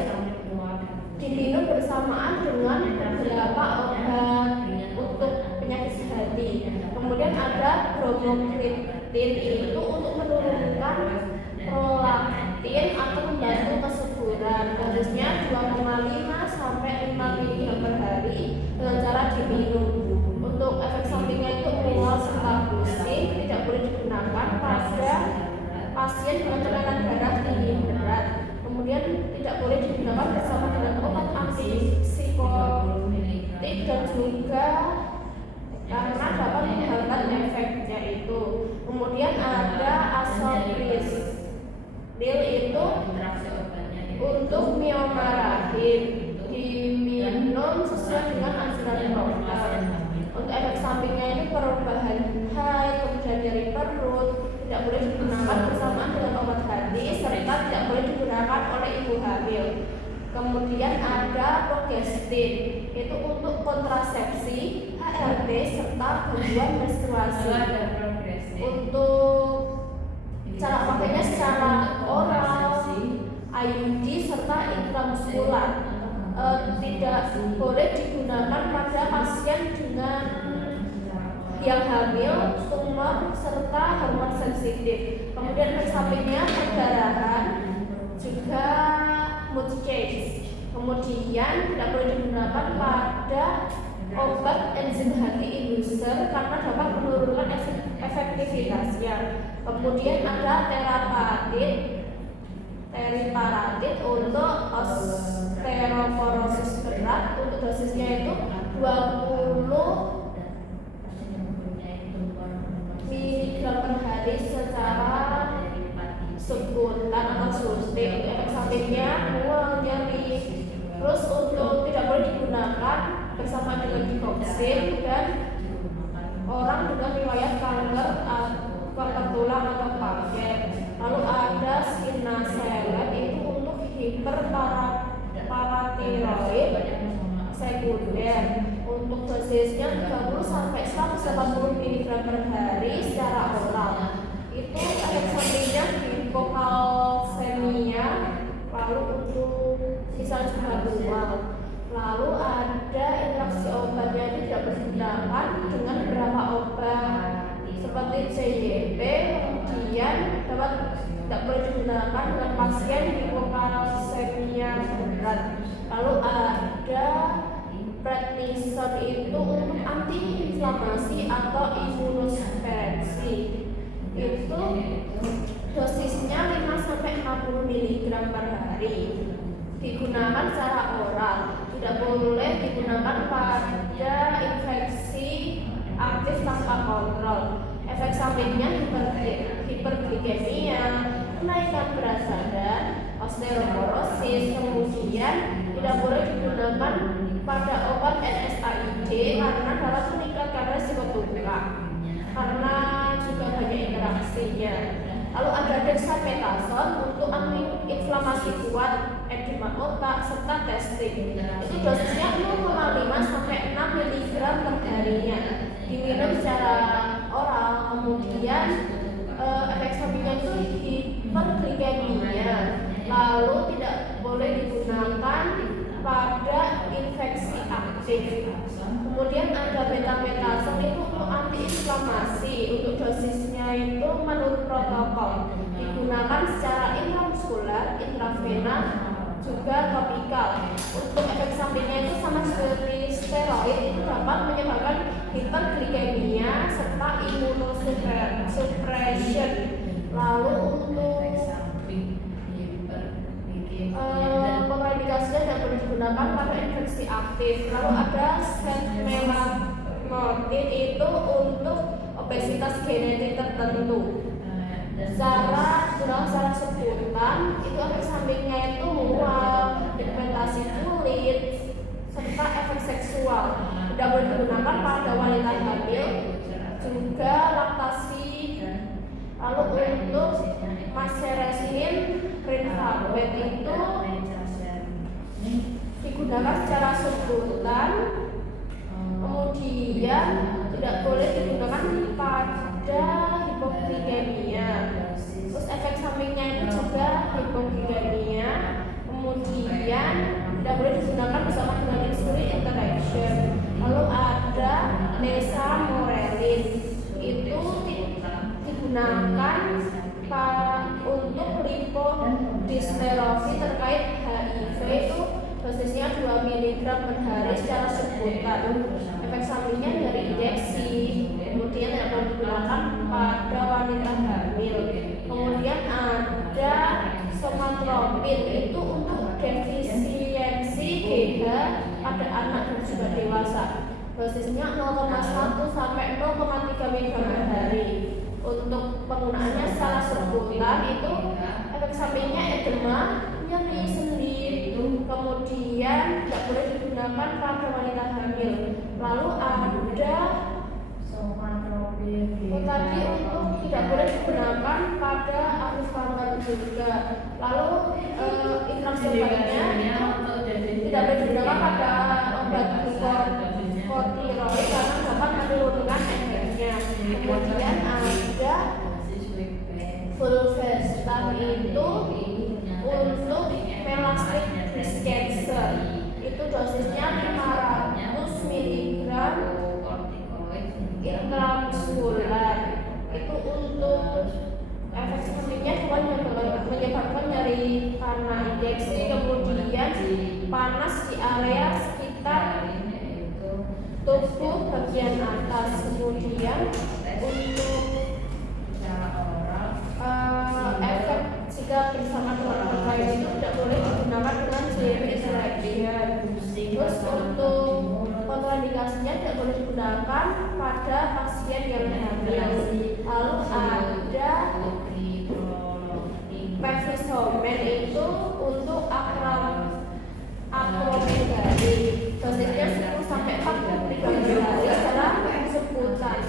diminum bersamaan dengan beberapa obat untuk penyakit hati. Kemudian ada bromokriptin itu untuk menurunkan prolaktin atau membantu kesuburan. Dosisnya 2,5 sampai 5 mg per hari dengan cara diminum. Untuk efek sampingnya itu mual serta pusing. Tidak boleh digunakan pada pasien dengan tekanan darah tinggi berat. Kemudian tidak boleh digunakan bersama dengan obat antipsikotik dan juga karena dapat menghambat efeknya itu. Kemudian ada asopril itu untuk miomarahim, diminum sesuai dengan anjuran dokter. Untuk efek sampingnya ini perubahan haid, kemudian nyeri perut. Tidak boleh digunakan bersamaan dengan obat hati, serta tidak boleh digunakan oleh ibu hamil. Kemudian ada progestin, itu untuk kontrasepsi, HRT, serta gangguan menstruasi. Untuk cara pakainya secara oral, IUD, serta intramuskular. Tidak boleh digunakan pada pasien dengan yang hamil, tumor, serta hormon sensitif. sensitif. Kemudian efek sampingnya perdarahan, juga mood change. Kemudian tidak boleh digunakan pada obat enzim hati inducer karena dapat menurunkan efektivitasnya. Kemudian ada teriparatid untuk osteoporosis berat, untuk dosisnya itu 20 mg per hari secara sebulan atau suntik. Efek sampingnya mual, nyeri. Terus untuk tidak boleh digunakan bersama dengan digoxin dan orang dengan riwayat kanker tulang atau pankreas. Lalu ada sinaselet itu untuk hiperparatiroid sekunder. Untuk dosisnya 30 sampai 180 mg per hari secara oral. Itu efek sampingnya hipokalsemia. Lalu untuk misal juga mual. Lalu ada interaksi obatnya itu tidak bergunakan dengan beberapa obat seperti CYP. Kemudian tidak boleh digunakan dengan pasien hipokalsemia berat. Lalu ada prednison itu untuk antiinflamasi atau imunosupresi. Itu dosisnya 5-60 mg per hari. Digunakan secara oral. Tidak boleh digunakan pada infeksi aktif tanpa kontrol. Efek sampingnya hiperglikemia, kenaikan berat badan, osteoporosis. Kemudian tidak boleh digunakan pada obat NSAID karena dapat meningkatkan resiko tunggal karena juga banyak interaksinya. Lalu ada dexamethasone untuk antiinflamasi kuat, edema otak, serta testing. Itu dosisnya 0,5 sampai 6 mg per harinya. Diminum secara oral. Kemudian efek sampingnya itu hiperglikemia. Lalu tidak boleh digunakan pada infeksi aktif. Kemudian ada betamethasone itu untuk antiinflamasi. Untuk dosisnya itu menurut protokol digunakan secara intramuskular, intravena, juga topikal. Untuk efek sampingnya itu sama seperti steroid, itu dapat menyebabkan hiperglikemia serta immunosuppression. Lalu untuk kontraindikasinya tidak boleh digunakan pada infeksi aktif. Lalu ada setmelanotide itu untuk obesitas genetik tertentu. Secara sebutan itu efek sampingnya itu mual, pigmentasi kulit, serta efek seksual. Tidak boleh digunakan pada wanita hamil, juga laktasi. Lalu untuk maseresin rinvamet itu digunakan secara sebutan. Kemudian tidak boleh digunakan pada hipoglikemia. Terus efek sampingnya itu juga hipoglikemia. Kemudian tidak boleh digunakan bersama dengan insulin interaction. Lalu ada nesamorelin itu digunakan untuk lipodystrofi terkait HIV. Itu dosisnya 2 mg per hari secara sebutan. Efek sampingnya dari injeksi. Kemudian tidak boleh digunakan pada wanita hamil. Kemudian ada somatropin itu untuk defisiensi GH pada anak dan juga dewasa. Dosisnya 0,1 sampai 0,3 mg per hari. Untuk penggunaannya secara sebutan itu efek sampingnya edema, nyeri sendi. Kemudian tidak boleh digunakan pada wanita hamil. Lalu ada tadi untuk tidak boleh digunakan pada aktif kanker juga. Lalu interaksi obatnya tidak boleh digunakan pada obat glukotiroid karena dapat menurunkan efeknya. Kemudian ada fulvestrant itu untuk melastic breast cancer. Itu dosisnya 500 mg intramuskular. Itu untuk efek jika bersama dengan orang lain itu tidak boleh digunakan dengan JMS lagi. Terus untuk kontraindikasinya tidak boleh digunakan pada pasien yang hamil. Lalu ada pevrisomen itu untuk akromegali, dosisnya 10 sampai 40 mg per hari secara sebutan.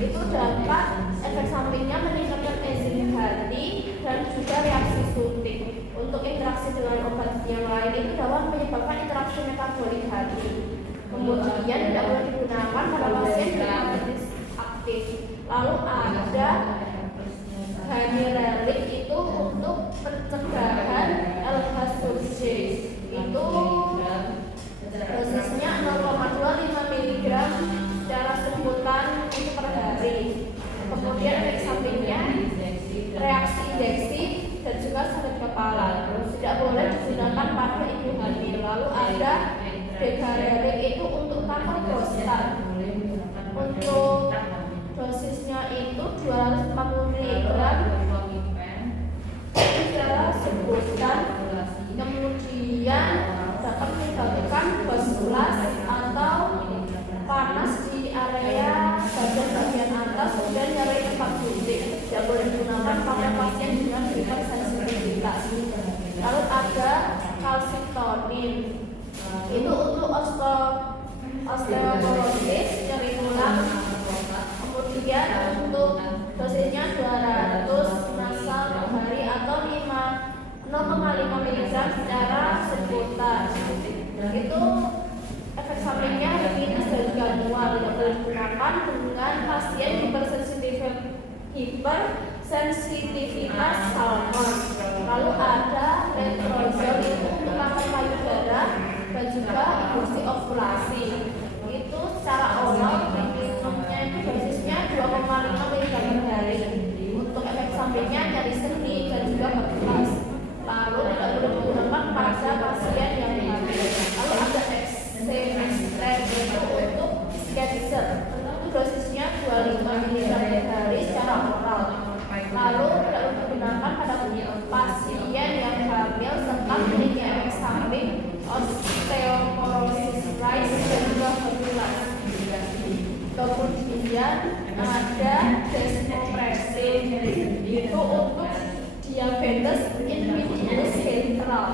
Itu dapat efek sampingnya meningkatkan enzim hati dan juga reaksi suntik. Untuk interaksi dengan obat yang lain itu dapat menyebabkan interaksi metabolik hati. Kemudian tidak boleh digunakan pada pasien diabetes aktif. Lalu ada Ganirelix itu untuk pencegahan LH-Surg. Itu dosisnya 0,25 mg secara sebutan itu per hari. Kemudian efek sampingnya reaksi injeksi dan juga sakit kepala. Tidak boleh digunakan pada ibu hamil. Lalu ada Degarelix itu untuk kanker prostat. Untuk dosisnya itu 240 mg secara sebutan. Kemudian dapat menyebabkan baskulas atau panas di area bagian atas dan nyeri tempat suntik. Tidak boleh digunakan pada pasien dengan hipersensitivitas. Lalu ada kalsitonin itu untuk osteoporosis, nyeri tulang. Kemudian untuk dosisnya 200 nasal per hari atau 0,5 mg secara sebutan. Itu efek sampingnya ringan dan gangguan. Tidak boleh digunakan dengan pasien hipersensitivitas salmon. Lalu ada letrozole itu untuk kanker payudara dan juga induksi ovulasi. Itu secara oral minumnya itu dosisnya 2,5 mg per hari. Untuk efek sampingnya nyeri sendi dan juga berkelas. Lalu tidak boleh digunakan pada pasien yang hamil. Lalu ada XCSR itu untuk cancer. Itu dosisnya 25 mg per hari secara oral. Lalu tidak boleh digunakan pada pasien yang hamil serta memiliki efek samping osteoporosis rise dan juga hormonal. Kemudian ada desmopressin itu untuk diabetes insipidus sentral.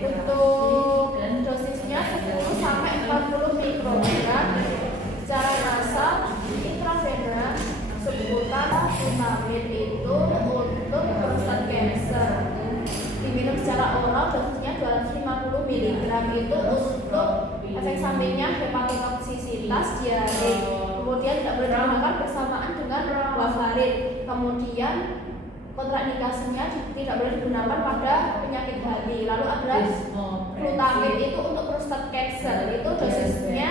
Untuk dosisnya 10 sampai 40 mikrogram secara nasal intravena sebutan vitamin itu untuk prostat cancer. Diminum secara oral dosisnya 250 mg itu untuk efek sampingnya hepatotoksisitas, diare. Kemudian tidak boleh digunakan bersamaan dengan warfarin. Kemudian kontraindikasinya tidak boleh digunakan pada penyakit hati. Lalu ada glutamin itu untuk prostat cancer. Itu dosisnya.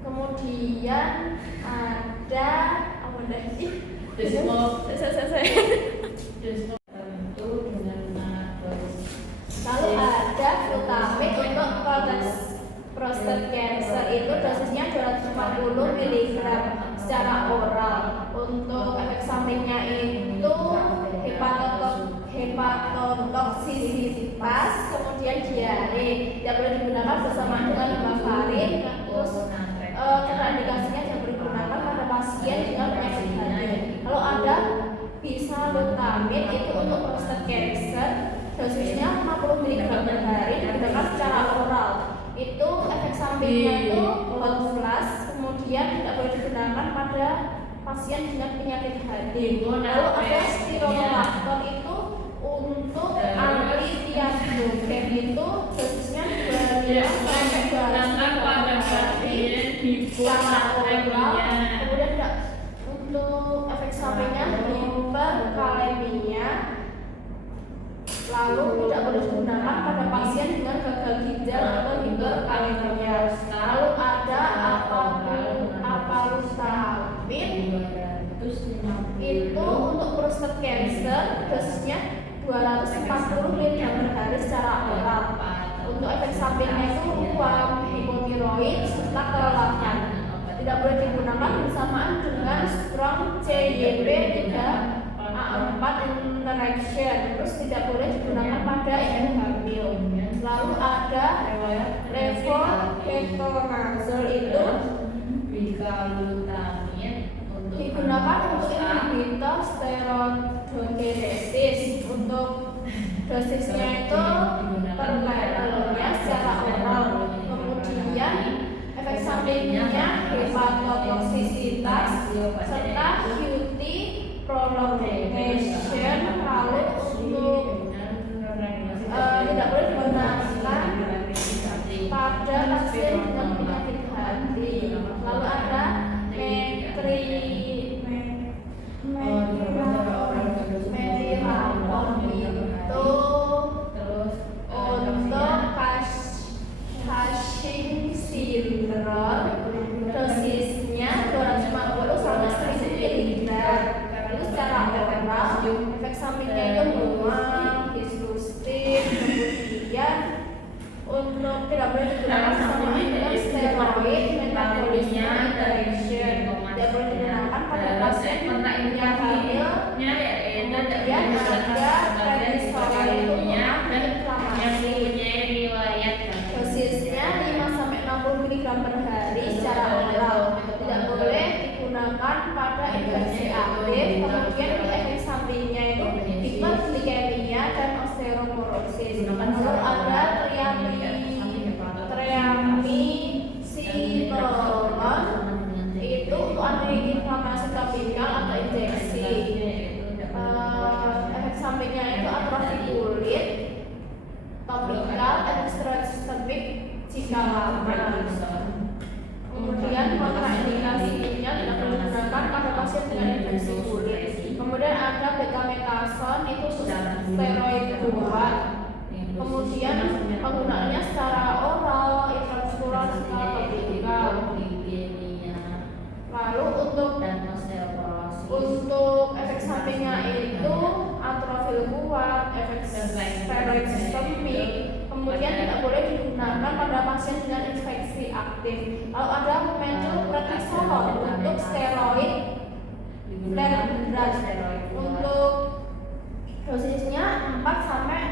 Kemudian ada apa lagi? Lalu ada glutamin untuk prostat cancer itu dosisnya 250 mg secara oral. Untuk efek sampingnya itu hepatotoksisitas, kemudian diare. Tidak boleh digunakan bersamaan dengan warfarin. Terus kontraindikasinya tidak boleh digunakan pada pasien dengan penyakit hati. Lalu ada bisalutamin itu untuk prostat cancer, dosisnya 50 mg per hari, digunakan secara oral. Itu efek sampingnya itu hot flash, kemudian tidak boleh digunakan pada pasien dengan penyakit hati. Lalu ada spironolactone itu untuk anti-tiazidogem itu dosisnya 2 sampai 200 pada pasien secara oral. Kemudian untuk efek sampingnya hiperkalemia. Lalu tidak boleh digunakan pada pasien dengan gagal ginjal atau hiperkalemia. Lalu ada apalutamin itu untuk prostat cancer, dosisnya 240 mg per hari secara oral. Untuk efek sampingnya itu ruam, hipotiroid, serta kelelahan. Tidak boleh digunakan bersamaan dengan strong CYP3A4 interaction. Terus tidak boleh digunakan pada ibu hamil. Lalu ada levoketonazole itu digunakan untuk inhibitor steroidokinesis. Untuk dosisnya itu per liternya secara oral. Kemudian efek sampingnya hepatotoksisitas serta QT prolongation. Lalu untuk tidak boleh digunakan pada pasien dengan penyakit hati. Lalu ada metirampon itu untuk Cushing syndrome, dosisnya 250 sampai 1000 mg. Itu secara oral. Efek sampingnya itu mual, disgusting. Kemudian untuk tidak boleh digunakan sama dengan steroid metabolisme inhibition. Tidak boleh digunakan pada pasien yang hamil. Kemudian ada prednisolone itu untuk inflamasi. Dosisnya 5 sampai 60 mg per hari secara oral. Tidak boleh digunakan pada infeksi aktif. Kemudian efek sampingnya itu hiperglikemia dan osteoporosis. Lalu ada triamcinolone itu untuk anti-inflamasi topikal atau injeksi. Efek sampingnya itu atrofi kulit, topikal, steroid sistemik jika lama. Kemudian kontraindikasinya tidak boleh digunakan pada pasien dengan infeksi kulit. Kemudian ada betamethasone itu steroid kuat. Kemudian penggunaannya secara oral, intramuskular, serta topikal. Lalu untuk efek sampingnya itu atrofil kuat, efek steroid sistemik. Kemudian tidak boleh digunakan pada pasien dengan infeksi aktif. Lalu ada methylprednisolone untuk steroid flare berat. Untuk dosisnya 4 sampai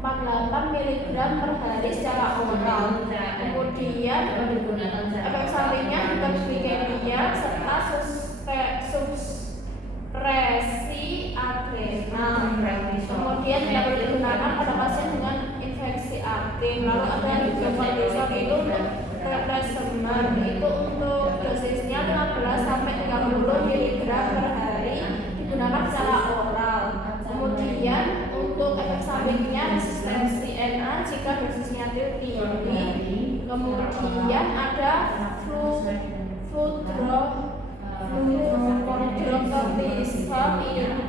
48 mg per hari secara oral. Kemudian efek sampingnya hiperglikemia serta supresi adrenal. Kemudian tidak boleh digunakan pada pasien dengan infeksi aktif. Lalu ada hidrokortisone itu untuk replacement, itu untuk dosisnya 15 sampai 30 mg per hari, digunakan secara oral. Kemudian untuk efek sampingnya resistensi NA jika dosisnya tinggi. Kemudian ada fludrocortisone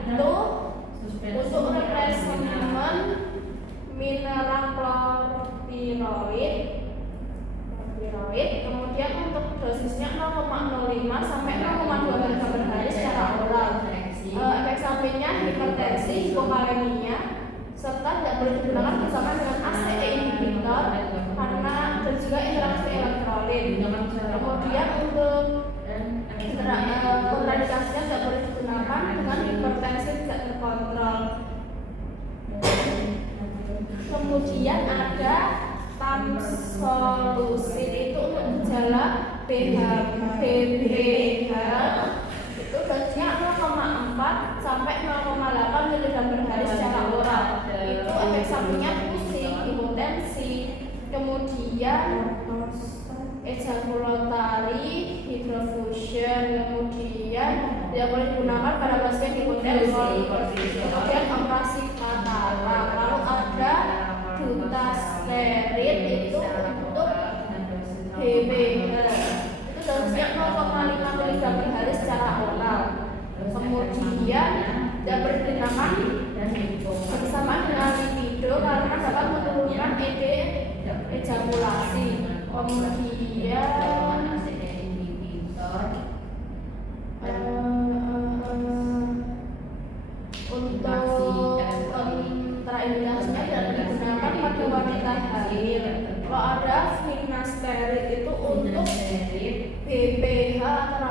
itu untuk replacement mineral klortiroid. Kemudian untuk dosisnya 0,05 sampai 0,2 mg per hari secara oral. Efek sampingnya hipertensi, hipokalemia, serta tidak boleh digunakan bersama dengan ACE inhibitor karena dan juga interaksi elektrolit. Kemudian untuk kontraindikasinya tidak boleh digunakan dengan hipertensi tidak terkontrol. Kemudian ada tamsulosin itu untuk gejala BPH itu dosisnya 0,4 sampai 0,8 mg per hari secara oral. Itu efek sampingnya pusing, hipotensi, kemudian ejakulatory hydrofusion. Kemudian tidak boleh digunakan pada pasien hipotensi. Kemudian operasi katarak. Lalu ada dutasterid itu untuk BPH. Itu dosisnya 0,5 mg per hari secara oral. Kemudian tidak boleh digunakan bersamaan dengan lipido karena dapat menurunkan ejakulasi. Kemudian untuk untuk BPH atau